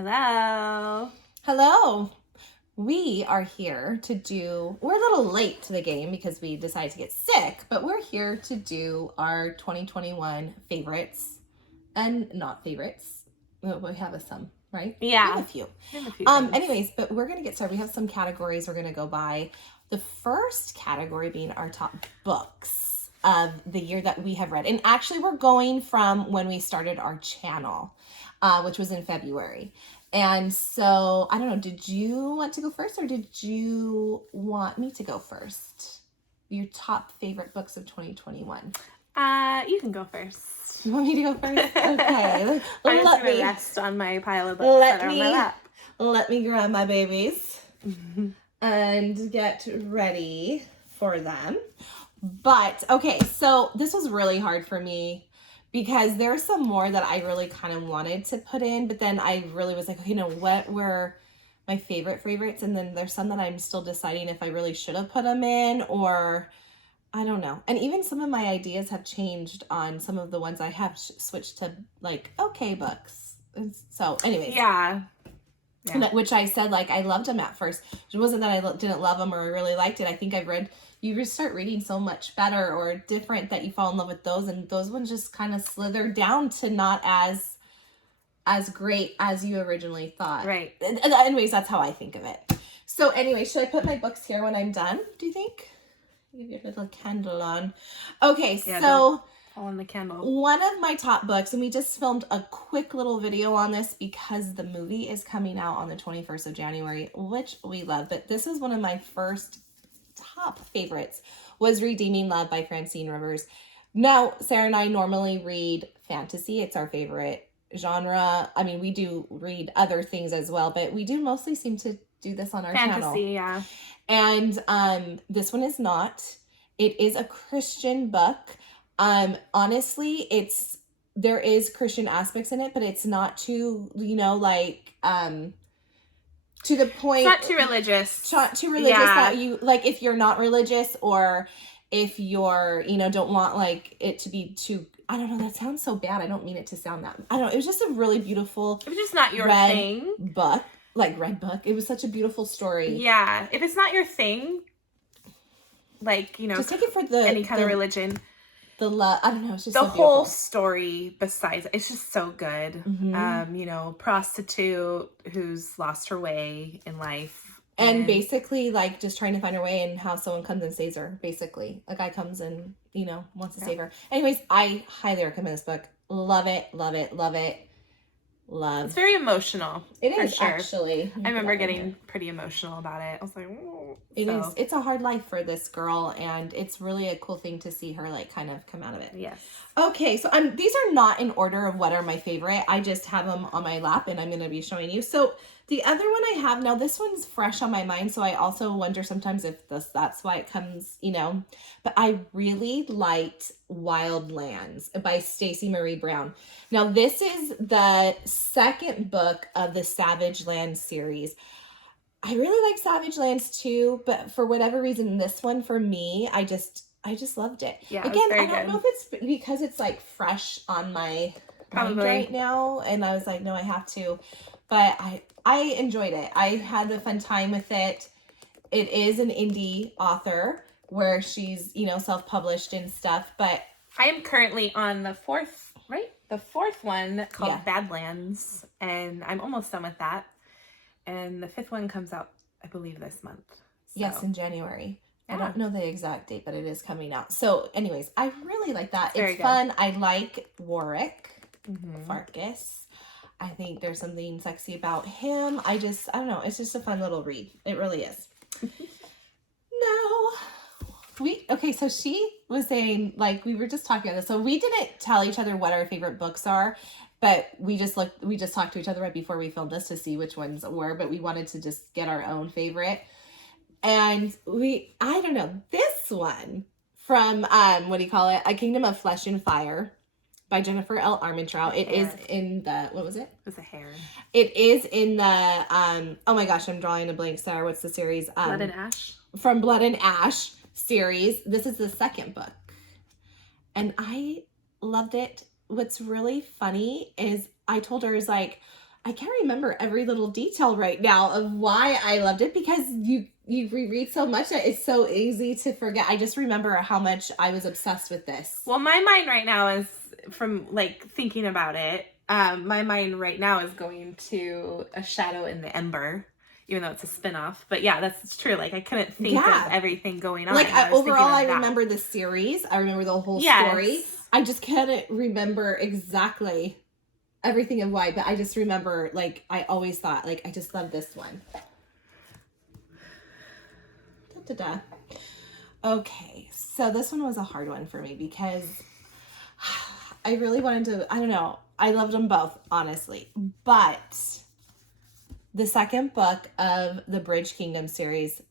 Hello. Hello. We are here to we're a little late to the game because we decided to get sick, but we're here to do our 2021 favorites and not favorites. We have some, right? Yeah. We have a few. things. Anyways, but we're going to get started. We have some categories we're going to go by. The first category being our top books of the year that we have read. And actually, we're going from when we started our channel, which was in February. And so, I don't know, did you want to go first or did you want me to go first? Your top favorite books of 2021. You can go first. You want me to go first? Okay. I'm just going to rest on my pile of books that are on my lap. Let me grab my babies and get ready for them. But, okay, so this was really hard for me because there's some more that I really kind of wanted to put in, but then I really was like, okay, what were my favorites? And then there's some that I'm still deciding if I really should have put them in or I don't know. And even some of my ideas have changed on some of the ones I have switched to like, okay, books. And so anyways. Yeah. Which I said, like, I loved them at first. It wasn't that I didn't love them or I really liked it. I think you just start reading so much better or different that you fall in love with those. And those ones just kind of slither down to not as great as you originally thought. Right. Anyways, that's how I think of it. So anyway, should I put my books here when I'm done, do you think? Give you a little candle on. Okay, yeah, so on the candle. One of my top books, and we just filmed a quick little video on this because the movie is coming out on the 21st of January, which we love. But this is one of my first top favorites, was Redeeming Love by Francine Rivers. Now, Sarah and I normally read fantasy. It's our favorite genre. I mean, we do read other things as well, but we do mostly seem to do this on our channel. Fantasy, yeah. And this one is not. It is a Christian book. Honestly, there is Christian aspects in it, but it's not too, to the point. It's not too religious. Not too religious that you, like, if you're not religious or if you're, don't want, like, it to be too, I don't know, that sounds so bad. I don't mean it to sound that, I don't know. It was just a really beautiful. It was just not your thing. Book. Like, red book. It was such a beautiful story. Yeah. If it's not your thing, like, just take it for any kind of religion. The love, I don't know, it's just the so whole story besides, it's just so good. Mm-hmm. Prostitute who's lost her way in life. And basically, like, just trying to find her way and how someone comes and saves her, basically. A guy comes and, wants to save her. Anyways, I highly recommend this book. Love it, love it, love it. Love. It's very emotional. It is, sure. Actually. I remember getting pretty emotional about it. I was like, oh. It is. It's a hard life for this girl, and it's really a cool thing to see her, like, kind of come out of it. Yes. Okay, so these are not in order of what are my favorite. I just have them on my lap, and I'm going to be showing you. So the other one I have, now this one's fresh on my mind, so I also wonder sometimes if that's why it comes, But I really liked Wildlands by Stacey Marie Brown. Now, this is the second book of the Savage Lands series. I really like Savage Lands too, but for whatever reason, this one for me, I just loved it. Yeah, again, I don't know if it's because it's like fresh on my mind right now, and I was like, no, I have to. But I enjoyed it. I had a fun time with it. It is an indie author where she's, self-published and stuff, but I am currently on the fourth one called Badlands, and I'm almost done with that. And the fifth one comes out, I believe, this month. So. Yes, in January. Yeah. I don't know the exact date, but it is coming out. So anyways, I really like that. It's good. Fun. I like Warwick Mm-hmm. Farkas. I think there's something sexy about him. I don't know. It's just a fun little read. It really is. So she was saying, like, we were just talking about this. So we didn't tell each other what our favorite books are, but we just talked to each other right before we filmed this to see which ones were, but we wanted to just get our own favorite. And I don't know, this one from, A Kingdom of Flesh and Fire by Jennifer L. Armentrout. It is in the, what was it? It's a hair. It is in the, oh my gosh, I'm drawing a blank, Sarah. What's the series? Blood and Ash? From Blood and Ash series. This is the second book. And I loved it. What's really funny is I told her, I can't remember every little detail right now of why I loved it, because you reread so much that it's so easy to forget. I just remember how much I was obsessed with this. Well, my mind right now is, from like thinking about it, my mind right now is going to A Shadow in the Ember, even though it's a spinoff. But yeah, that's true. Like, I couldn't think of everything going on. Like, overall, I remember the series. I remember the whole story. I just couldn't remember exactly everything of why, but I just remember, like, I always thought, like, I just love this one. Da-da-da. Okay, so this one was a hard one for me because I really wanted to, I don't know, I loved them both, honestly, but the second book of the Bridge Kingdom series,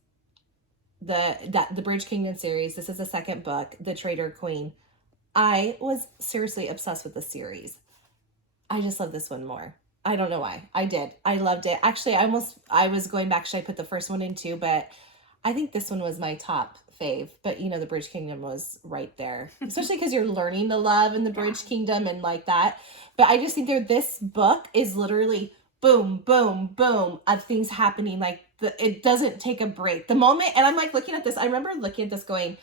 the Bridge Kingdom series, this is the second book, The Traitor Queen. I was seriously obsessed with the series. I just love this one more. I don't know why. I did. I loved it. Actually, I was going back. Should I put the first one in too? But I think this one was my top fave. But, you know, the Bridge Kingdom was right there. Especially because you're learning to love in the Bridge Kingdom and like that. But I just think this book is literally boom, boom, boom of things happening. Like, it doesn't take a break. The moment, and I'm like looking at this. I remember looking at this going,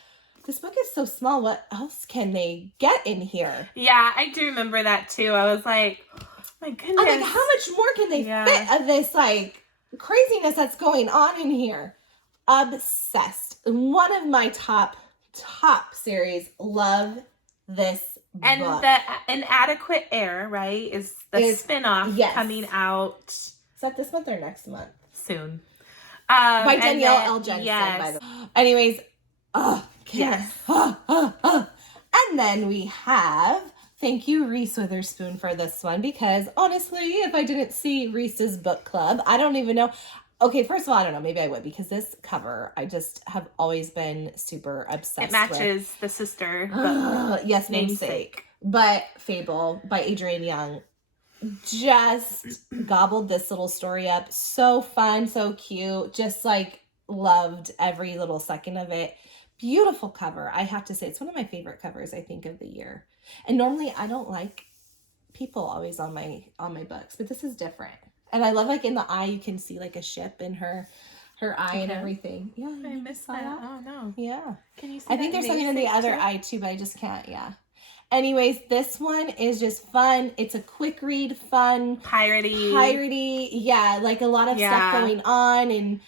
this book is so small. What else can they get in here? Yeah, I do remember that too. I was like, oh my goodness. I'm like, how much more can they fit of this, like, craziness that's going on in here? Obsessed. One of my top series. Love this and book. And the Inadequate Heir, right, is the spinoff coming out. Is that this month or next month? Soon. By Danielle L. Jensen, by the way. Anyways, yes. And then we have, thank you, Reese Witherspoon, for this one, because honestly, if I didn't see Reese's book club, I don't even know. Okay, first of all, I don't know. Maybe I would, because this cover, I just have always been super obsessed with. It matches the sister book. Yes, Namesake. But Fable by Adrienne Young. Just gobbled this little story up. So fun, so cute. Just like loved every little second of it. Beautiful cover. I have to say, it's one of my favorite covers, I think, of the year. And normally I don't like people always on my books, but this is different. And I love, like, in the eye you can see like a ship in her eye and everything. Yeah, I missed that. Oh no. Yeah. Can you see I think there's something in the other eye too, but I just can't. Yeah. Anyways, this one is just fun. It's a quick read, fun. Piratey. Yeah, like a lot of stuff going on, and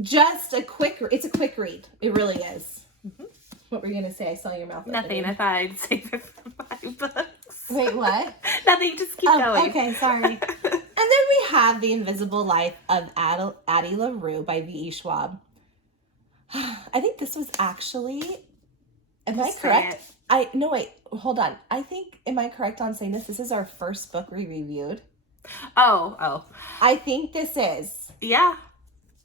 just it's a quick read. It really is. Mm-hmm. What were you going to say? I saw your mouth. Nothing. I thought I'd save it for my books. Wait, what? Nothing. Just keep going. Okay, sorry. And then we have The Invisible Life of Addie LaRue by V.E. Schwab. I think this was actually... Am I correct? No, wait. Hold on. Am I correct on saying this? This is our first book we reviewed. Oh. I think this is. Yeah.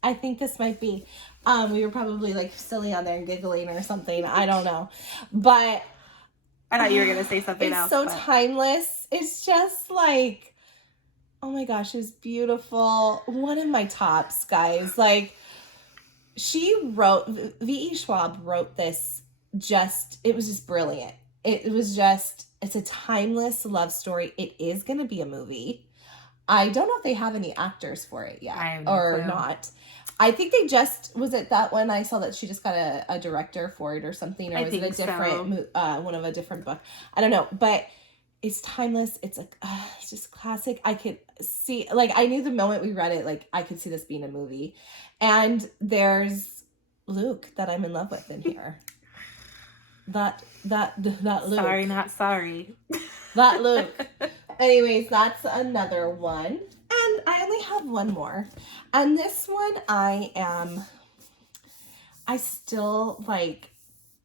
I think this might be. We were probably like silly on there and giggling or something. I don't know. But I thought you were going to say something else. It's so timeless. It's just like, oh my gosh, it's beautiful. One of my tops, guys. Like, V.E. Schwab wrote this it was just brilliant. It's a timeless love story. It is going to be a movie. I don't know if they have any actors for it yet or not. I think they was it that one I saw that she just got a director for it or something, or was it a different one of a different book? I don't know, but it's timeless. It's just classic. I could see, like, I knew the moment we read it, like, I could see this being a movie. And there's Luke that I'm in love with in here. That Luke. Sorry, not sorry. That Luke. Anyways, that's another one. And I only have one more. And this one I still, like,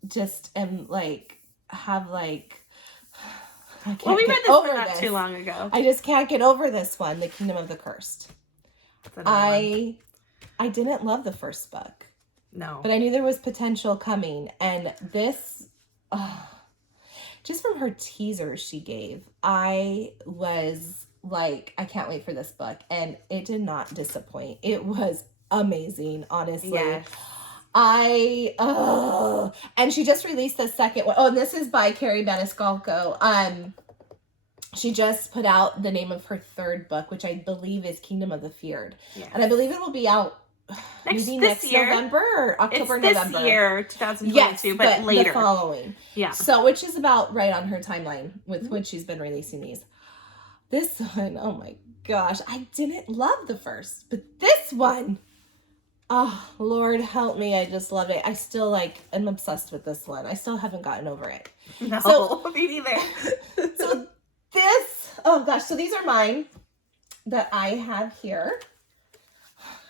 just am, like, have, like... Well, we read this one not too long ago. I just can't get over this one, The Kingdom of the Cursed. I didn't love the first book. No. But I knew there was potential coming. And this, just from her teasers she gave, I was like, I can't wait for this book. And it did not disappoint. It was amazing, honestly. Yes. And she just released the second one. Oh, and this is by Carrie Maniscalco. she just put out the name of her third book, which I believe is Kingdom of the Feared. Yeah. And I believe it will be out next year. November or October, it's November. This year, 2022, yes, but later. The following. Yeah. So, which is about right on her timeline with when she's been releasing these. This one, oh my gosh, I didn't love the first, but this one, oh, Lord help me, I just love it. I still I'm obsessed with this one. I still haven't gotten over it. No, so, me neither. So this, oh gosh, so these are mine that I have here.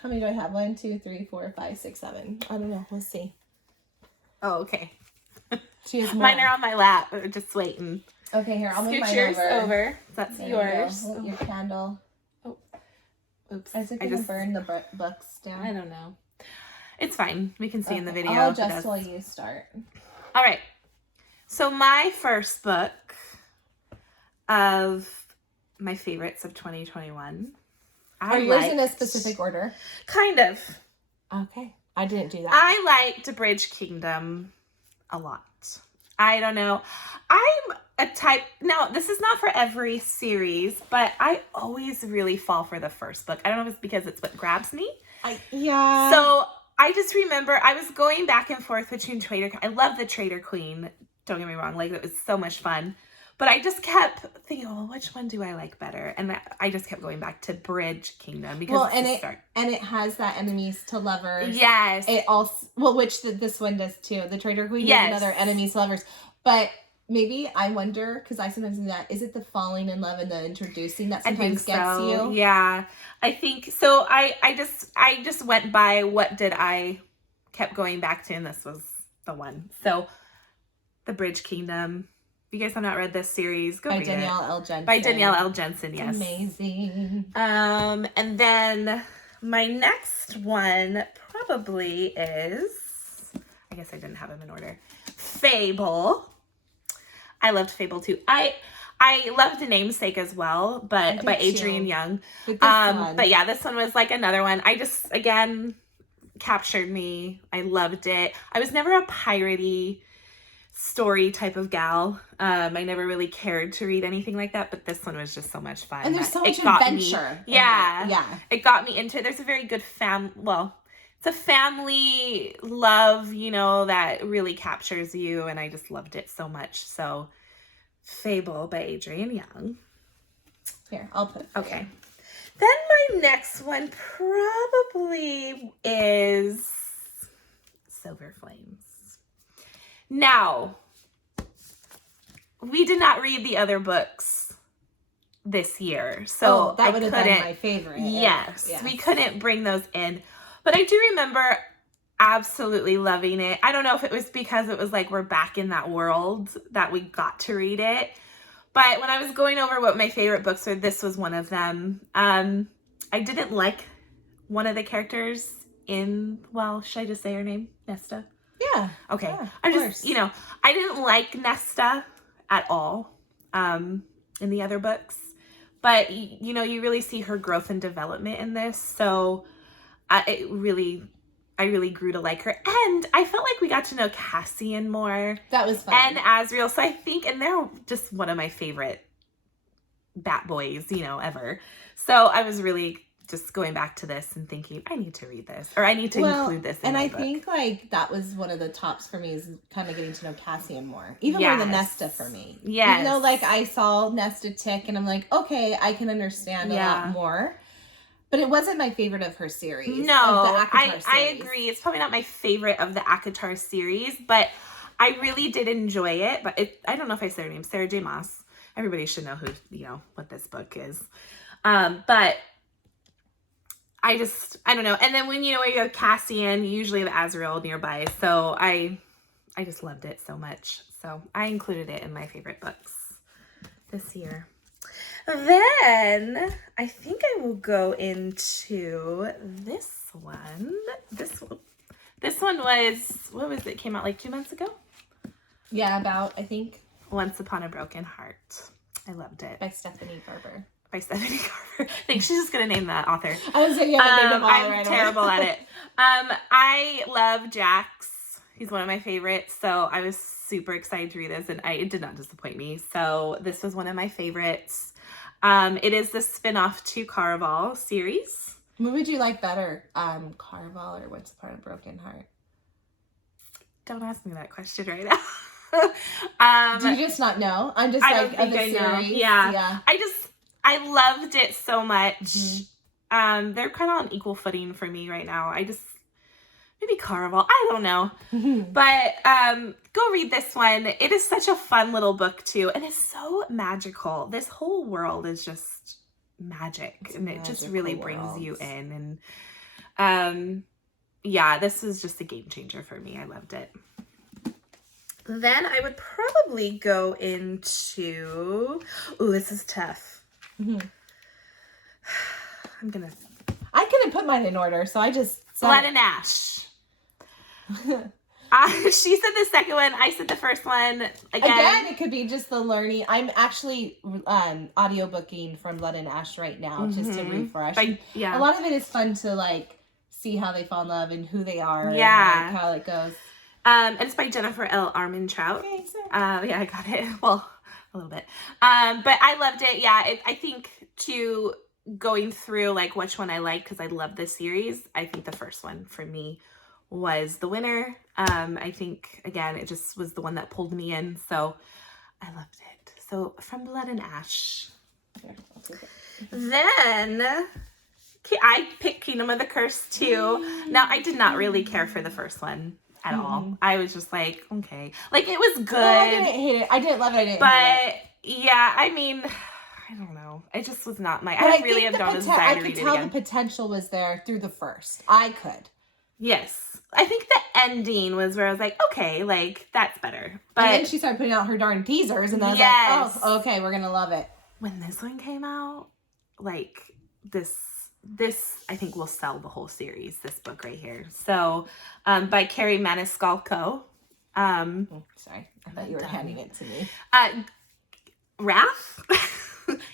How many do I have? 1, 2, 3, 4, 5, 6, 7. I don't know. Let's see. Oh, okay. She has more. Mine are on my lap, just waiting. Okay, here, I'll move mine yours over. over. That's there yours. You your candle. Oh, oops. Is it going to burn the books down? I don't know. It's fine. We can see in the video. I'll adjust while you start. All right. So my first book of my favorites of 2021. Are yours in a specific order? Kind of. Okay. I didn't do that. I liked Bridge Kingdom a lot. I don't know. I'm a type... Now, this is not for every series, but I always really fall for the first book. I don't know if it's because it's what grabs me. Yeah. So I just remember I was going back and forth between I love the Traitor Queen. Don't get me wrong. It was so much fun. But I just kept thinking, well, which one do I like better? And I just kept going back to Bridge Kingdom because it has that enemies to lovers. Yes. It also which this one does too. The Traitor Queen is another enemies to lovers. But maybe I wonder, because I sometimes do that, is it the falling in love and the introducing that sometimes gets you? Yeah. I think so. I just went by what did I kept going back to, and this was the one. So the Bridge Kingdom. If you guys have not read this series, go read it. By Danielle L. Jensen. By Danielle L. Jensen, yes. Amazing. And then my next one probably is, I guess I didn't have them in order, Fable. I loved Fable too. I loved the Namesake as well, but by Adrienne Young. But yeah, this one was like another one. I just, again, captured me. I loved it. I was never a piratey story type of gal. I never really cared to read anything like that, but this one was just so much fun. And there's so much adventure. Yeah. It got me into it. There's a very good it's a family love, that really captures you, and I just loved it so much. So Fable by Adrienne Young. Here, I'll put it. Okay. Then my next one probably is Silver Flames. Now, we did not read the other books this year, so that would have been my favorite. Yes, we couldn't bring those in. But I do remember absolutely loving it. I don't know if it was because it was like we're back in that world that we got to read it. But when I was going over what my favorite books were, this was one of them. I didn't like one of the characters should I just say her name? Nesta? Yeah. Okay. Yeah, I'm just, I didn't like Nesta at all in the other books. But, you really see her growth and development in this. So I really grew to like her. And I felt like we got to know Cassian more. That was fun. And Azriel. So I think, and they're just one of my favorite bat boys, ever. So I was really just going back to this and thinking, I need to read this, or I need to include this in my book. And I think that was one of the tops for me, is kind of getting to know Cassian more, even more than Nesta for me. Yes. Even though I saw Nesta tick and I'm like, okay, I can understand a lot more. But it wasn't my favorite of her series. No, I agree. It's probably not my favorite of the ACOTAR series, but I really did enjoy it. But I don't know if I said her name, Sarah J. Maas. Everybody should know who, what this book is. But I don't know. And then when, you have Cassian, you usually have Azriel nearby. So I just loved it so much. So I included it in my favorite books this year. Then I think I will go into this one. This one was, what was it? Came out like 2 months ago? Yeah, I think. Once Upon a Broken Heart. I loved it. By Stephanie Garber. I think she's just going to name the author. I was like, I'm terrible at it. I love Jax. He's one of my favorites. So I was super excited to read this, and it did not disappoint me. So this was one of my favorites. It is the spin-off to Caraval series. What would you like better, Caraval or What's the Part of Broken Heart? Don't ask me that question right now. Do you just not know? I'm just I like, don't of the think I know. series. Yeah. I loved it so much. They're kind of on equal footing for me right now. Maybe Caraval. I don't know. But go read this one. It is such a fun little book too. And it's so magical. This whole world is just magic. And it just really brings you in. And yeah, this is just a game changer for me. I loved it. Then I would probably go into... Ooh, this is tough. I couldn't put mine in order, so I just... Blood and Ash. She said the second one. I said the first one. Again, it could be just the learning. I'm actually audiobooking from Blood and Ash right now, just to refresh. A lot of it is fun to like see how they fall in love and who they are. Yeah, and like, how it goes. And it's by Jennifer L. Armentrout. Okay, so. Yeah, I got it. Well, a little bit. But I loved it. Yeah, I think going through like which one I like because I love this series. I think the first one for me was the winner. I think again it just was the one that pulled me in, so I loved it. So from Blood and Ash. Then I picked Kingdom of the Curse too. Now I did not really care for the first one at all. I was just like, okay, like it was good. I didn't hate it. I didn't love it. I didn't hate it. Yeah, I mean, I don't know. It just was not my. I really have no desire to read it again. I could tell the potential was there through the first. I could. Yes. I think the ending was where I was like, okay, like, that's better. But and then she started putting out her darn teasers, and I was like, oh, okay, we're going to love it. When this one came out, like, this I think will sell the whole series, this book right here. So, by Carrie Maniscalco. Sorry, I thought you were handing it to me. Wrath.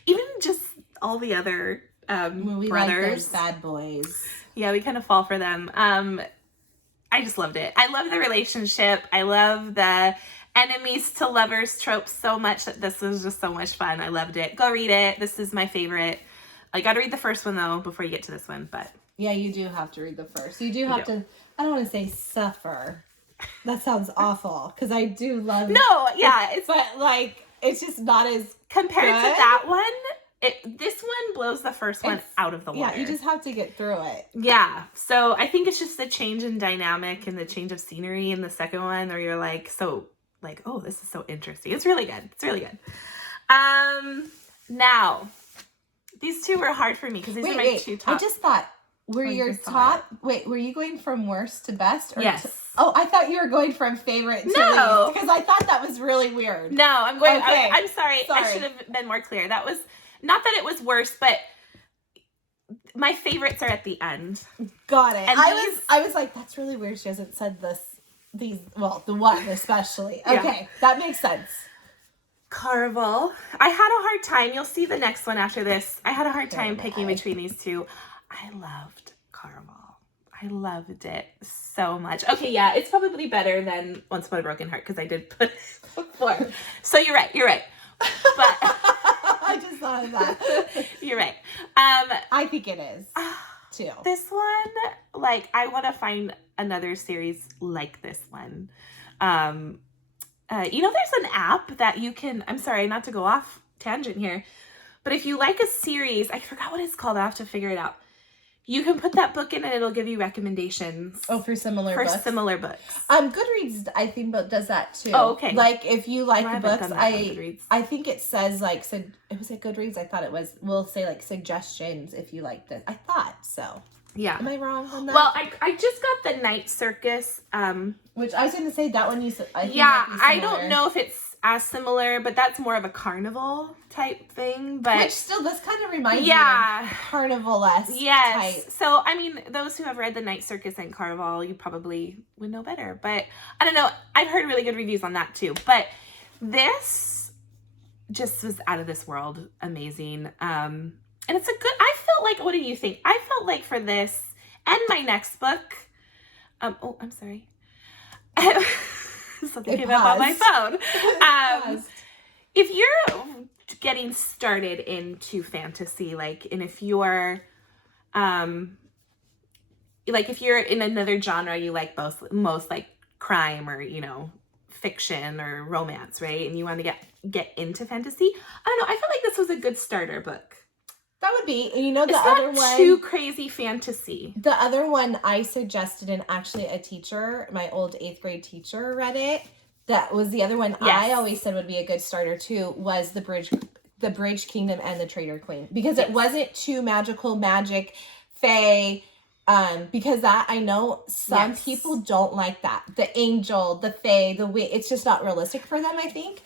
Even just all the other we brothers. Like those bad boys. Yeah, we kind of fall for them. I just loved it. I love the relationship. I love the enemies to lovers trope so much that this was just so much fun. I loved it. Go read it. This is my favorite. I got to read the first one though before you get to this one, but yeah, you do have to read the first. You do have to. I don't want to say suffer. That sounds awful because I do love. No, yeah, but like it's just not as compared good. To that one. This one blows the first one out of the water. Yeah, you just have to get through it. Yeah. So I think it's just the change in dynamic and the change of scenery in the second one where you're like, oh, this is so interesting. It's really good. It's really good. Now, these two were hard for me because these are my two top. I just thought, were you going from worst to best? Or yes. I thought you were going from favorite to least. Because I thought that was really weird. No, I'm going, okay. I'm sorry. I should have been more clear. That was... Not that it was worse, but my favorites are at the end. Got it. And I was like, that's really weird. She hasn't said the one especially. Okay, that makes sense. Caraval. I had a hard time. You'll see the next one after this. I had a hard time picking between these two. I loved Caraval. I loved it so much. Okay, yeah, it's probably better than Once Upon a Broken Heart because I did put it before. So you're right. But I just thought of that. You're right. I think it is too. This one, like, I want to find another series like this one. There's an app that you can. I'm sorry, not to go off tangent here, but if you like a series, I forgot what it's called. I have to figure it out. You can put that book in and it'll give you recommendations. Oh, for similar books? Similar books. Goodreads, I think, does that too. Oh, okay. Like, if you like books, I think it says, like, was it Goodreads? I thought it was, we'll say, like, suggestions if you like this. I thought so. Yeah. Am I wrong on that? Well, I just got the Night Circus. Which I was going to say that one you said. I don't know if it's as similar, but that's more of a carnival type thing. But which still, this kind of reminds me of carnival-esque type. So, I mean, those who have read the Night Circus and Carnival, you probably would know better. But I don't know. I've heard really good reviews on that too. But this just was out of this world. Amazing. And it's I felt like, what do you think? I felt like for this and my next book, I'm sorry. Something came up on my phone. Paused. If you're getting started into fantasy, like, and if you're, like, if you're in another genre, you like most like crime or, you know, fiction or romance, right? And you want to get into fantasy. I don't know. I feel like this was a good starter book. That would be, you know, the it's other not one. Too crazy fantasy. The other one I suggested, and actually a teacher, my old 8th grade teacher, read it. That was the other one I always said would be a good starter too. Was the Bridge Kingdom and the Traitor Queen, because it wasn't too magic, fae. Because that, I know some people don't like that. The angel, the fae, the witch, it's just not realistic for them, I think.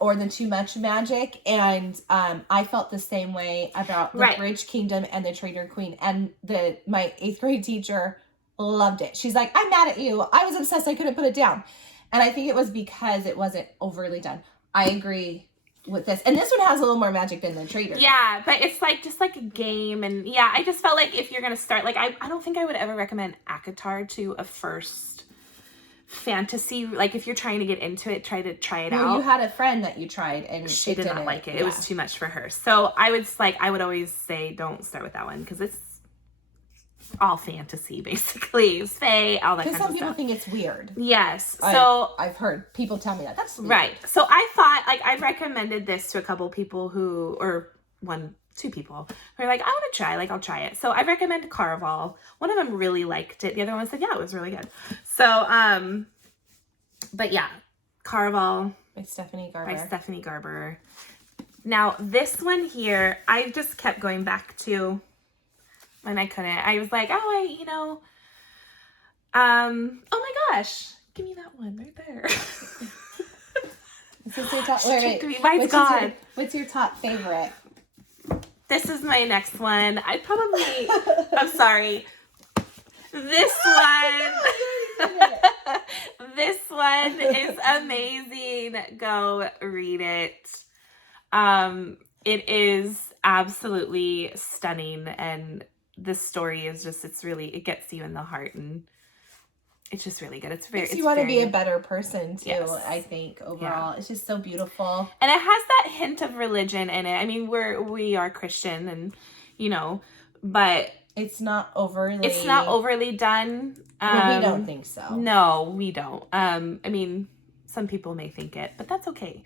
Or the too much magic. And, I felt the same way about the Bridge Kingdom and the Traitor Queen. And my 8th grade teacher loved it. She's like, I'm mad at you. I was obsessed. I couldn't put it down. And I think it was because it wasn't overly done. I agree with this. And this one has a little more magic than the Traitor. Yeah, but it's like just like a game. And yeah, I just felt like if you're going to start, like, I don't think I would ever recommend ACOTAR to a first fantasy. Like, if you're trying to get into it, try it out. You had a friend that you tried and she did not like it. It was too much for her. So I would always say don't start with that one, because it's all fantasy, basically. It's fae, all that kind of stuff. Because some people think it's weird. Yes. So I've heard people tell me that. That's weird. Right. So I thought, like, I recommended this to a couple people two people who are like, I want to try, like, I'll try it. So I recommended Caraval. One of them really liked it. The other one said, yeah, it was really good. So, but yeah, Caraval. By Stephanie Garber. Now, this one here, I just kept going back to, and I couldn't. I was like, oh my gosh, give me that one right there. This is your top, Mine's gone. What's your top favorite? This is my next one. I'm sorry. This one is amazing. Go read it. It is absolutely stunning, and this story is just, it gets you in the heart, and it's just really good. You want to be a better person too, I think, overall. Yeah. It's just so beautiful. And it has that hint of religion in it. I mean, we are Christian, and, you know, but it's not overly done. Well, we don't think so. No, we don't. I mean, some people may think it, but that's okay.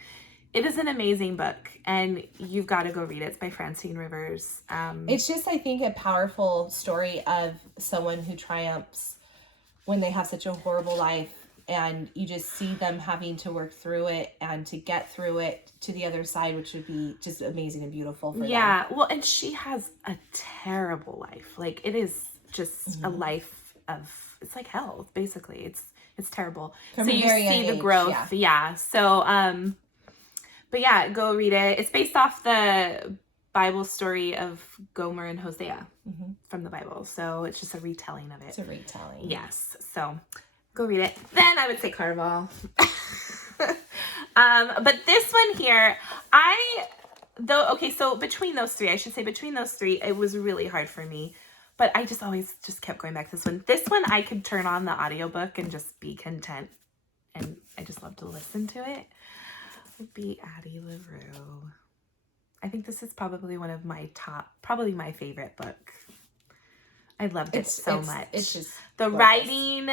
It is an amazing book, and you've got to go read it. It's by Francine Rivers. It's just, I think, a powerful story of someone who triumphs when they have such a horrible life, and you just see them having to work through it and to get through it to the other side, which would be just amazing and beautiful for them. Yeah, well, and she has a terrible life. Like, it is just a life of, it's like hell, basically. It's terrible. From so you see the growth. Yeah. So, but yeah, go read it. It's based off the Bible story of Gomer and Hosea from the Bible. So it's just a retelling of it. It's a retelling. Yes. So go read it. Then I would say Caraval. But this one here, so between those three, it was really hard for me. But I just always kept going back to this one. This one, I could turn on the audiobook and just be content. And I just love to listen to it. Would be Addie LaRue. I think this is probably one of my probably my favorite book. I loved it so much. It's just the writing,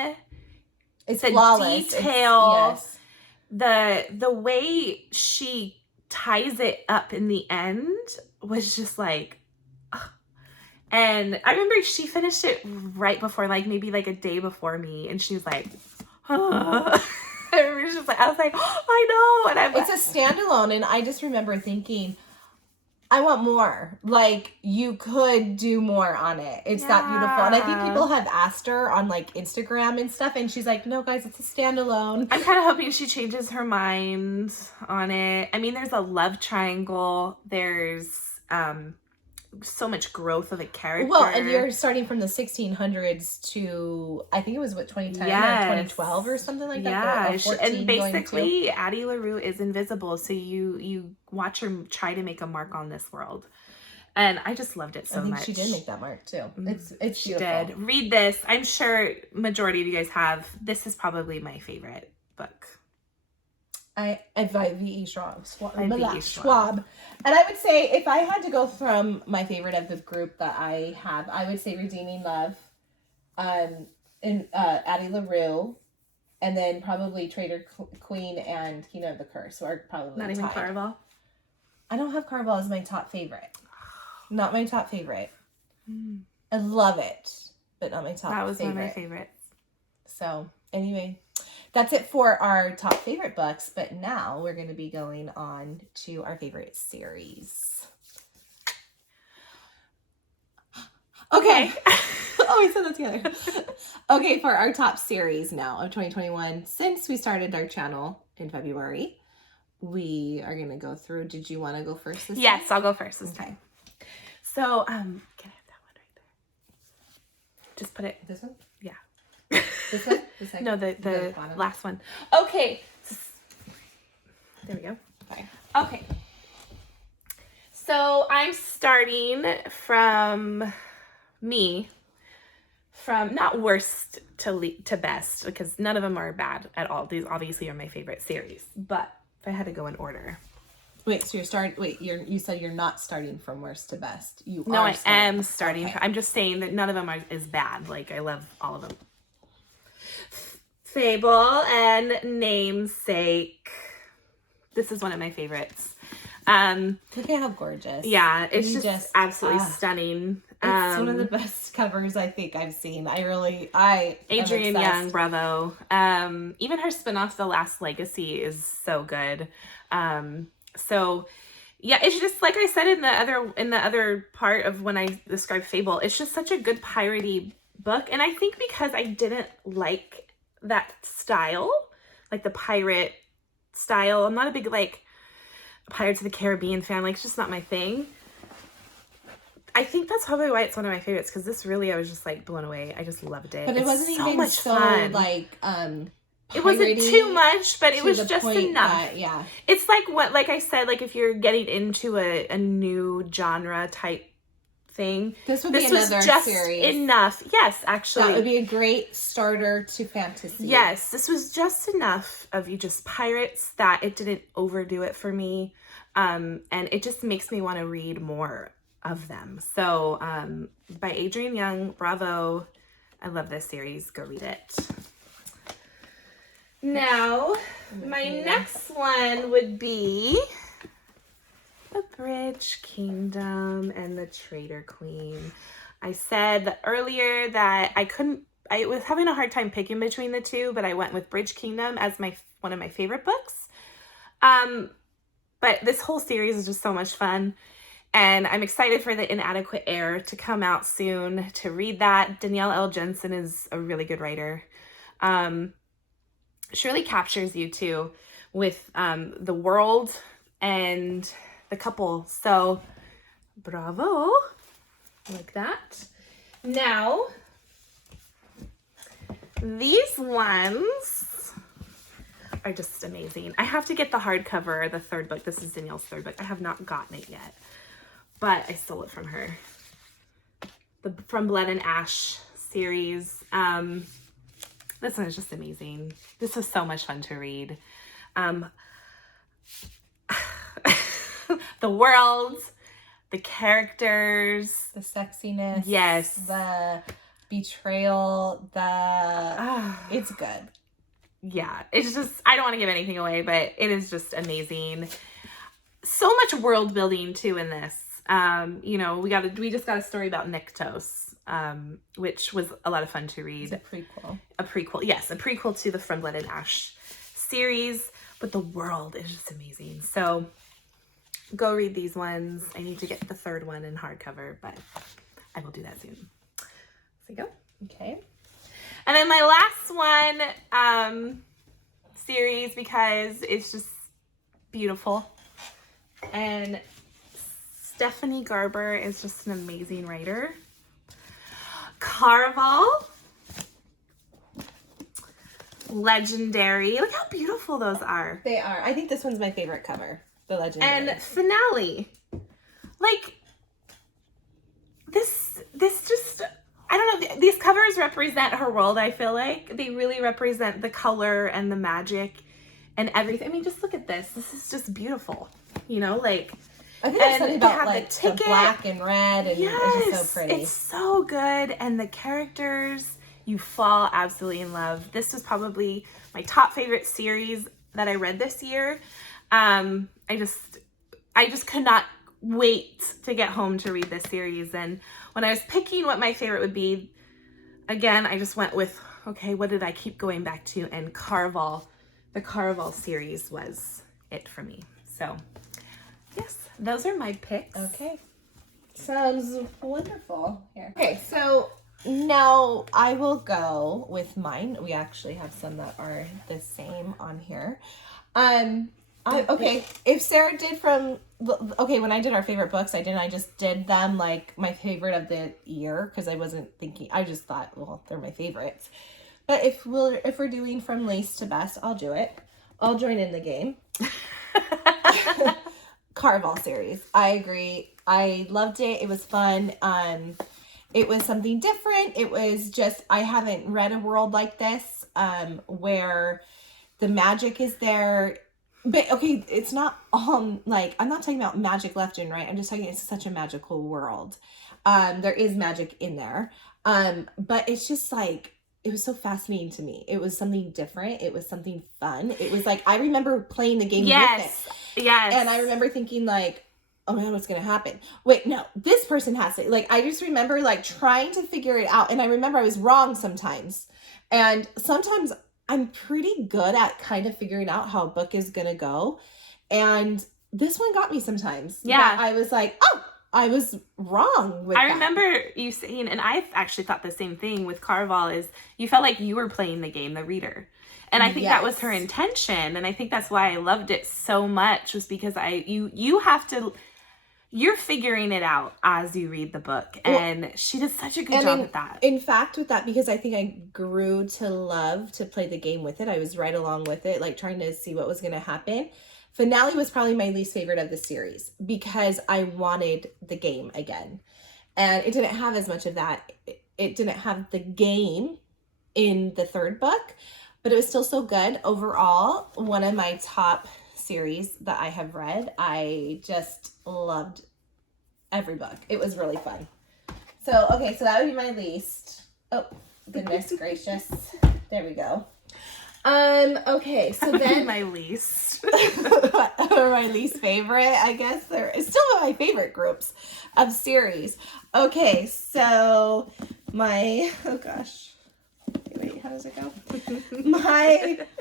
it's the flawless. detail, the way she ties it up in the end was just like, and I remember she finished it right before, like maybe like a day before me, and she was like, I was like, oh, I know. And it's a standalone, and I just remember thinking, I want more. Like, you could do more on it. It's that beautiful. And I think people have asked her on, like, Instagram and stuff, and she's like, no, guys, it's a standalone. I'm kind of hoping she changes her mind on it. I mean, there's a love triangle. There's so much growth of a character. Well, and you're starting from the 1600s to, I think it was, 2010 or 2012 or something like that? Yeah, and basically, Addie LaRue is invisible, so you watch her try to make a mark on this world. And I just loved it so much. I think she did make that mark, too. It's she beautiful. Did. Read this. I'm sure majority of you guys have. This is probably my favorite book? I by V.E. Schwab. By V.E. Schwab. And I would say if I had to go from my favorite of the group that I have, I would say Redeeming Love, and Addie LaRue, and then probably Traitor Queen and Kingdom of the Curse are probably Not even Caraval? I don't have Caraval as my top favorite. Not my top favorite. I love it, but not my top favorite. That was one of my favorites. So, anyway, that's it for our top favorite books, but now we're going to be going on to our favorite series. Okay. Oh, we said that together. Okay, for our top series now of 2021, since we started our channel in February, we are going to go through. Did you want to go first this time? Yes, I'll go first this time. So, can I have that one right there? Just put it. This one? Yeah. This one? The second? No, the last one. Okay. There we go. Okay. So I'm starting from not worst to best, because none of them are bad at all. These obviously are my favorite series, but if I had to go in order. Wait, so you said you're not starting from worst to best. I am starting. Okay. I'm just saying that none of them is bad. Like, I love all of them. Fable and Namesake. This is one of my favorites. Look at how gorgeous. Yeah, it's just absolutely stunning. It's one of the best covers I think I've seen. Adrienne Young, bravo. Even her spinoff, The Last Legacy, is so good. So yeah, it's just like I said in the other part of when I described Fable, it's just such a good piratey book. And I think because I didn't like that style, like the pirate style, I'm not a big like Pirates of the Caribbean fan, like it's just not my thing. I think that's probably why it's one of my favorites, because this really, I was just like blown away. I just loved it. But it wasn't so even much so fun. Like it wasn't too much, but it was just enough. That, yeah. It's like I said, like if you're getting into a new genre type thing, this would be another series. Enough. Yes, actually. That would be a great starter to fantasy. Yes, this was just enough of you just pirates that it didn't overdo it for me. And it just makes me want to read more of them. So, by Adrienne Young, bravo. I love this series. Go read it. Now, my next one would be The Bridge Kingdom and the Traitor Queen. I said earlier that I was having a hard time picking between the two, but I went with Bridge Kingdom as one of my favorite books. But this whole series is just so much fun. And I'm excited for The Inadequate Heir to come out soon, to read that. Danielle L. Jensen is a really good writer. She really captures you too with the world and the couple. So bravo. Like that. Now, these ones are just amazing. I have to get the hardcover, the third book. This is Danielle's third book. I have not gotten it yet, but I stole it from her. From Blood and Ash series. This one is just amazing. This was so much fun to read. The world, the characters, the sexiness, yes, the betrayal, it's good. Yeah, it's just, I don't want to give anything away, but it is just amazing. So much world building too in this. We just got a story about Nyktos, which was a lot of fun to read. It's a prequel. Yes, a prequel to the From Blood and Ash series, but the world is just amazing. So go read these ones. I need to get the third one in hardcover, but I will do that soon. So you go. Okay. And then my last one series, because it's just beautiful. And Stephanie Garber is just an amazing writer. Caraval. Legendary. Look how beautiful those are. They are. I think this one's my favorite cover. The Legendary. And Finale. Like, this just, I don't know, these covers represent her world, I feel like. They really represent the color and the magic and everything. I mean, just look at this. This is just beautiful. You know, like... I think there's something about like the black and red, and it's just so pretty. It's so good, and the characters, you fall absolutely in love. This was probably my top favorite series that I read this year. I just could not wait to get home to read this series. And when I was picking what my favorite would be, again, I just went with, okay, what did I keep going back to? And the Caraval series was it for me. So, yes. Those are my picks. Okay. Sounds wonderful. Here. Okay, so now I will go with mine. We actually have some that are the same on here. Okay, if Sarah did when I did our favorite books, I just did them like my favorite of the year, because I wasn't thinking, I just thought, well, they're my favorites. But if we're doing from least to best, I'll do it. I'll join in the game. Caraval series. I agree. I loved it. It was fun. It was something different. It was just, I haven't read a world like this, where the magic is there. But okay, it's not like, I'm not talking about magic left and right. I'm just talking, it's such a magical world. There is magic in there. But it's just like, it was so fascinating to me. It was something different. It was something fun. It was like, I remember playing the game with it. Yes. And I remember thinking like, oh man, what's going to happen? Wait, no, this person has it. Like, I just remember like trying to figure it out. And I remember I was wrong sometimes. And sometimes I'm pretty good at kind of figuring out how a book is going to go. And this one got me sometimes. Yeah. I was like, oh, I was wrong with that. I remember you saying, and I actually thought the same thing with Caraval, is you felt like you were playing the game, the reader. And I think that was her intention. And I think that's why I loved it so much, was because you're figuring it out as you read the book. And she did such a good job with that. In fact, with that, because I think I grew to love to play the game with it. I was right along with it, like trying to see what was going to happen. Finale was probably my least favorite of the series, because I wanted the game again. And it didn't have as much of that. It didn't have the game in the third book, but it was still so good. Overall, one of my top series that I have read. I just loved every book. It was really fun. So, okay, so that would be my least. Oh, goodness gracious. There we go. Okay, so then my least. or my least favorite, I guess. It's still one of my favorite groups of series. Okay, so oh gosh. Wait, how does it go?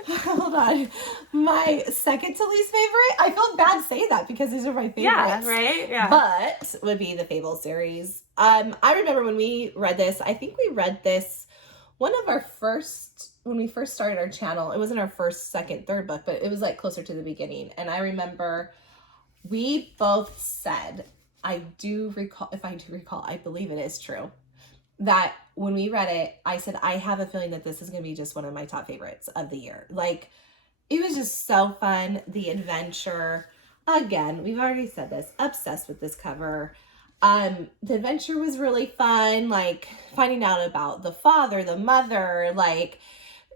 Hold on. My second to least favorite. I feel bad saying that because these are my favorites. Yeah, right? Yeah. But would be the Fables series. I remember when we read this, I think we read this when we first started our channel. It wasn't our first, second, third book, but it was like closer to the beginning. And I remember we both said, I believe it is true, that when we read it, I said, I have a feeling that this is going to be just one of my top favorites of the year. Like, it was just so fun. The adventure, again, we've already said this, obsessed with this cover. The adventure was really fun, like finding out about the father, the mother, like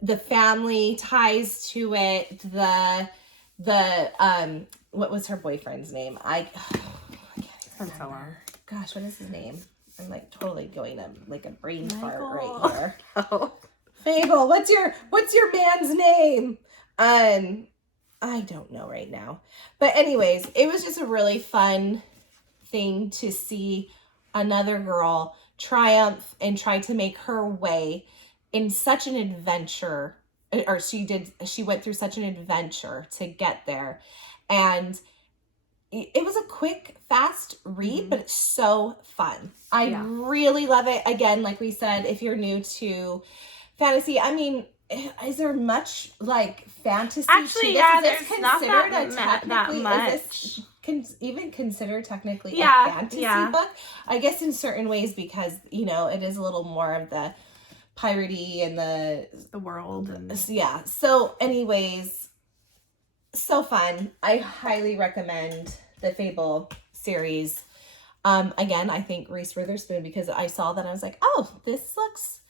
the family ties to it, the what was her boyfriend's name? I can't remember. Gosh, what is his name? I'm like totally going like a brain fart right here. Oh. Fable, what's your man's name? I don't know right now. But anyways, it was just a really fun thing to see another girl triumph and try to make her way in such an adventure, or she went through such an adventure to get there. And it was a quick, fast read, but it's so fun. I really love it. Again, like we said, if you're new to fantasy, I mean, is there much like fantasy? Actually, yeah, there's not that much. Even considered technically a fantasy book? I guess in certain ways, because, it is a little more of the piratey and the world. Yeah. So anyways, so fun. I highly recommend the Fable series. Again, I think Reese Witherspoon, because I saw that, I was like, oh, this looks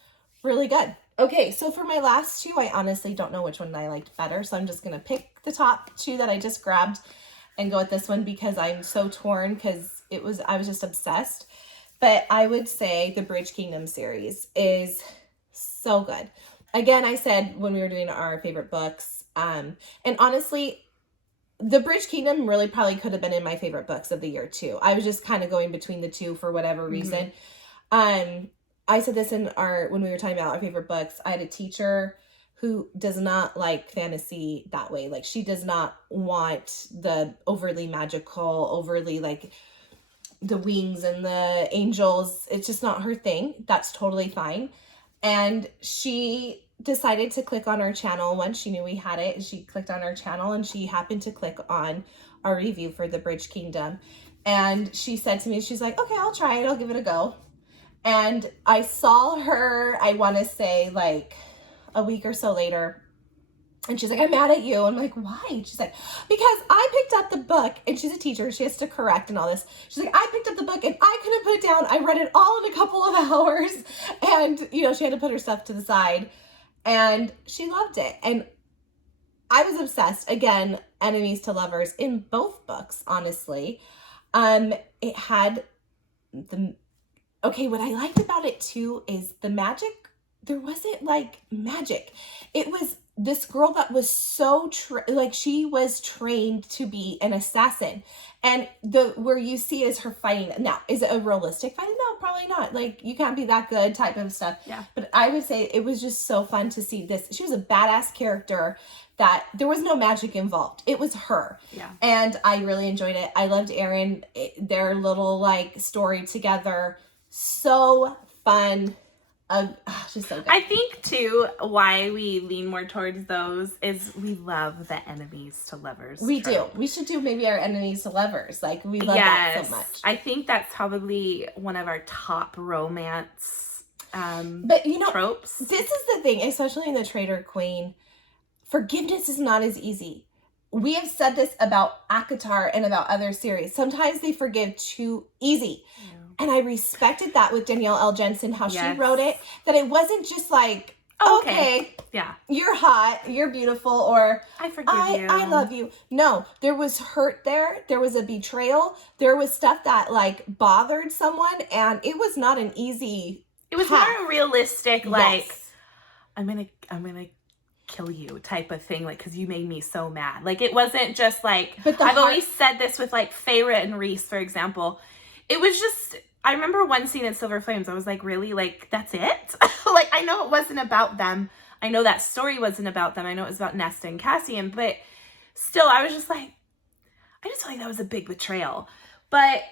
really good. Okay, so for my last two, I honestly don't know which one I liked better. So I'm just going to pick the top two that I just grabbed and go with this one because I'm so torn because I was just obsessed. But I would say the Bridge Kingdom series is so good. Again, I said when we were doing our favorite books, and honestly, the Bridge Kingdom really probably could have been in my favorite books of the year too. I was just kind of going between the two for whatever reason. I said this when we were talking about our favorite books. I had a teacher who does not like fantasy that way. Like, she does not want the overly magical, overly like the wings and the angels. It's just not her thing. That's totally fine. And she decided to click on our channel once she knew we had it. She clicked on our channel and she happened to click on our review for the Bridge Kingdom. And she said to me, she's like, okay, I'll try it. I'll give it a go. And I saw her, I want to say like a week or so later. And she's like, I'm mad at you. I'm like, why? She's like, because I picked up the book, and she's a teacher. She has to correct and all this. She's like, I picked up the book and I couldn't put it down. I read it all in a couple of hours. And, you know, she had to put her stuff to the side. And she loved it. And I was obsessed. Again, enemies to lovers in both books, honestly. It had what I liked about it too is the magic. There wasn't like magic. It was this girl that was so she was trained to be an assassin, and where you see is her fighting. Now, is it a realistic fighting? No, probably not. Like, you can't be that good type of stuff. Yeah. But I would say it was just so fun to see this. She was a badass character that there was no magic involved. It was her. Yeah. And I really enjoyed it. I loved Aaron, their little like story together. So fun. Just so good. I think too why we lean more towards those is we love the enemies to lovers. We trope. do. We should do maybe our enemies to lovers. Like, we love that so much. I think that's probably one of our top romance but you know, tropes. This is the thing, especially in the Traitor Queen. Forgiveness is not as easy. We have said this about ACOTAR and about other series. Sometimes they forgive too easy. Yeah. And I respected that with Danielle L. Jensen, how she wrote it. That it wasn't just like, okay, yeah, you're hot, you're beautiful, or I forgive you. I love you. No, there was hurt there. There was a betrayal. There was stuff that like bothered someone, and it was not an easy It was path. more realistic, like, yes. I'm gonna kill you type of thing, like, because you made me so mad. Like, it wasn't just like, I've always said this with like Feyre and Rhys, for example. It was just, I remember one scene in Silver Flames, I was like, really? Like, that's it? Like, I know it wasn't about them. I know that story wasn't about them. I know it was about Nesta and Cassian, but still, I was just like, I just feel like that was a big betrayal. But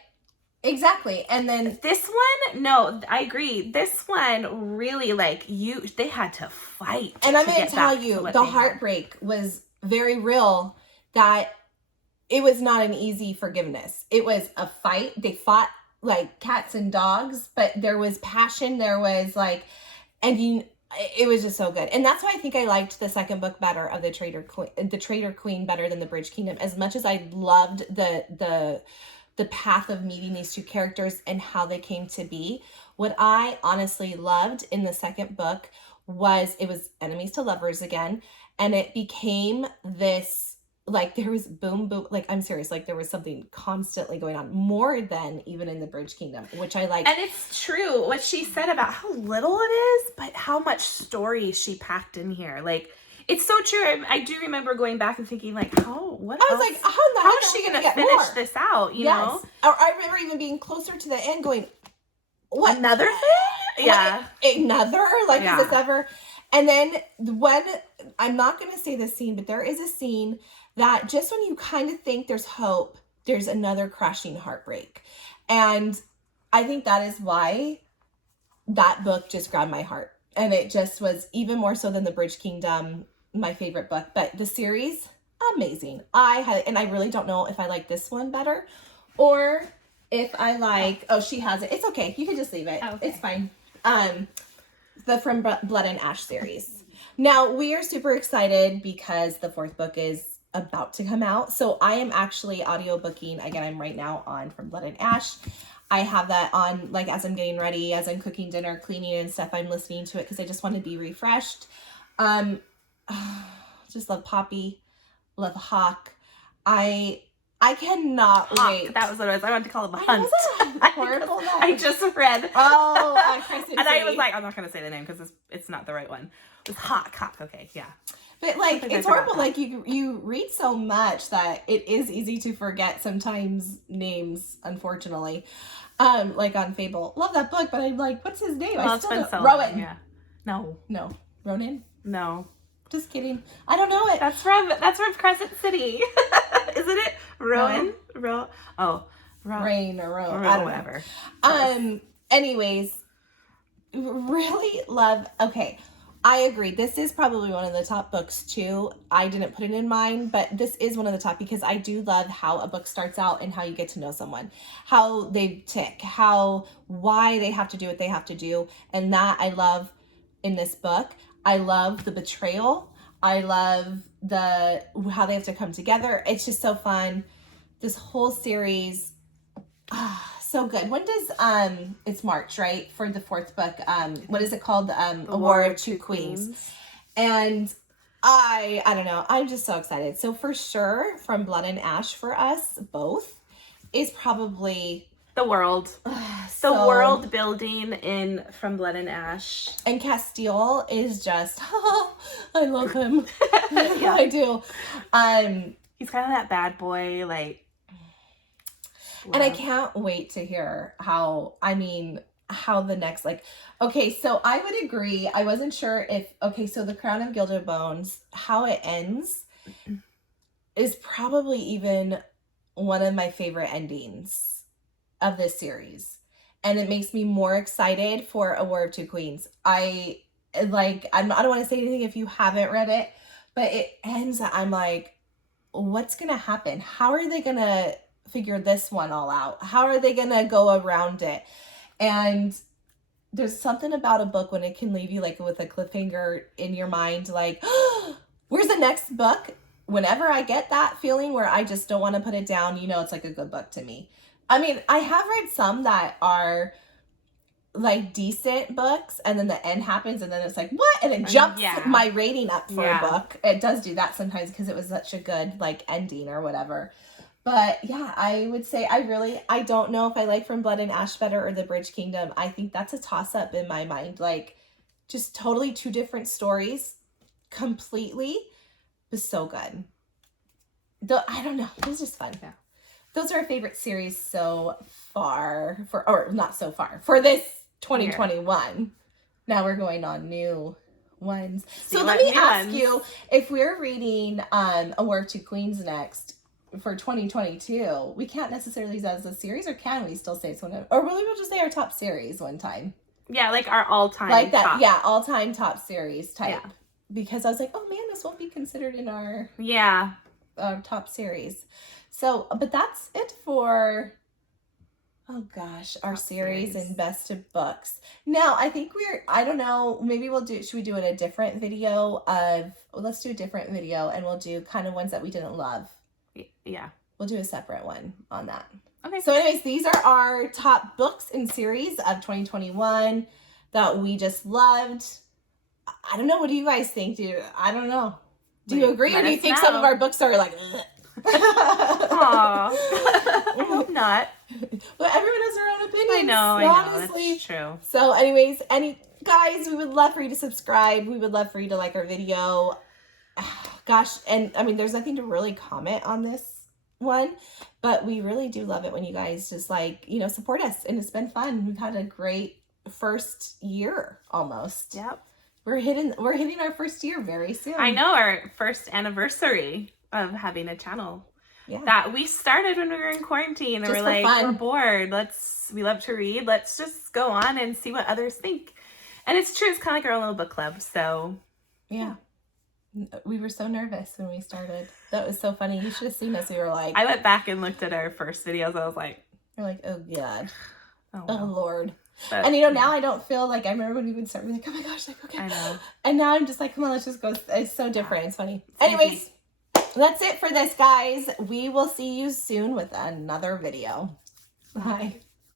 exactly. And then this one, no, I agree. This one really, like, they had to fight. And I'm going to tell you, the heartbreak was very real, that it was not an easy forgiveness. It was a fight. They fought like cats and dogs, but there was passion. There was like, it was just so good. And that's why I think I liked the second book better of the Traitor Queen better than the Bridge Kingdom. As much as I loved the path of meeting these two characters and how they came to be, what I honestly loved in the second book was it was enemies to lovers again. And it became this, like, there was boom, like, I'm serious, like, there was something constantly going on, more than even in the Bridge Kingdom, which I like. And it's true what she said about how little it is, but how much story she packed in here. Like, it's so true. I do remember going back and thinking, like, how is she going to finish this out, you know? Or I remember even being closer to the end going, what? Another thing? Yeah. Another? Like, is this ever? And then I'm not going to say the scene, but there is a scene that just when you kind of think there's hope, there's another crashing heartbreak. And I think that is why that book just grabbed my heart. And it just was even more so than the Bridge Kingdom, my favorite book. But the series, amazing. And I really don't know if I like this one better or if I like, she has it. It's okay. You can just leave it. Okay. It's fine. The From Blood and Ash series. Now, we are super excited because the fourth book is about to come out. So I am actually audiobooking. Again, I'm right now on From Blood and Ash. I have that on, like, as I'm getting ready, as I'm cooking dinner, cleaning and stuff, I'm listening to it because I just want to be refreshed. Just love Poppy, love Hawk. I cannot wait. That was what it was. I wanted to call him a Hunt. Horrible. I just read. Oh, and I was like, I'm not going to say the name because it's not the right one. It was Hawk. Okay, yeah. But like, it's horrible. Like you read so much that it is easy to forget sometimes names, unfortunately. Like on Fable. Love that book, but I'm like, what's his name? Well, I it's still been so Rowan. long, yeah. No. Ronan? No. Just kidding. I don't know it. That's from Crescent City. Isn't it? Rowan? No. Rain or Rowan. I don't know. Whatever. Anyways, really love. Okay. I agree. This is probably one of the top books too. I didn't put it in mine, but this is one of the top because I do love how a book starts out and how you get to know someone, how they tick, why they have to do what they have to do. And that I love in this book. I love the betrayal. I love how they have to come together. It's just so fun. This whole series, so good. When does it's March, right? For the fourth book. What is it called? A War of Two Queens. And I don't know. I'm just so excited. So for sure, From Blood and Ash for us both is probably the world. The world building in From Blood and Ash. And Castile is just I love him. Yeah. I do. He's kind of that bad boy, like. And I can't wait to hear how the next, like, okay, so I would agree. I wasn't sure so The Crown of Gilded Bones, how it ends is probably even one of my favorite endings of this series. And it makes me more excited for A War of Two Queens. I don't want to say anything if you haven't read it, but it ends, I'm like, what's going to happen? How are they going to figure this one all out? How are they gonna go around it? And there's something about a book when it can leave you like with a cliffhanger in your mind, like, where's the next book? Whenever I get that feeling where I just don't want to put it down, it's like a good book to me. I mean, I have read some that are like decent books and then the end happens and then it's like, what? And it jumps my rating up for a book. It does do that sometimes because it was such a good like ending or whatever. But yeah, I would say I don't know if I like From Blood and Ash better or The Bridge Kingdom. I think that's a toss-up in my mind. Like, just totally two different stories, completely, but so good. I don't know. It was just fun. Yeah. Those are our favorite series so far, for this 2021. Now we're going on new ones. So let me ask you, if we're reading A War of Two Queens next, for 2022, we can't necessarily use that as a series, or can we still say it's one of, or really we'll just say our top series one time? Yeah, like our all-time like that top. Yeah, all-time top series type. Yeah. Because I was like, oh man, this won't be considered in our top series. So, but that's it for our series and best of books. Now I think I don't know, maybe should we do it a different video let's do a different video and we'll do kind of ones that we didn't love. Yeah. We'll do a separate one on that. Okay. So anyways, these are our top books and series of 2021 that we just loved. I don't know. What do you guys think? I don't know. Do you agree or do you think some of our books are like, Aww. I hope not. Well, everyone has their own opinions. I know, honestly. That's true. So anyways, guys, we would love for you to subscribe. We would love for you to like our video. Gosh, and I mean, there's nothing to really comment on this one, but we really do love it when you guys just like, support us, and it's been fun. We've had a great first year almost. Yep. We're hitting our first year very soon. I know, our first anniversary of having a channel. Yeah. That we started when we were in quarantine and just we're like, fun. We're bored. We love to read. Let's just go on and see what others think. And it's true, it's kind of like our own little book club. So yeah. We were so nervous when we started. That was so funny. You should have seen us. We were like... I went back and looked at our first videos. I was like... You're like, oh, God. Oh, wow. Lord. But, and, now I don't feel like... I remember when we would start, we're like, oh, my gosh, like, okay. I know. And now I'm just like, come on, let's just go. It's so different. It's funny. Anyways, that's it for this, guys. We will see you soon with another video. Bye.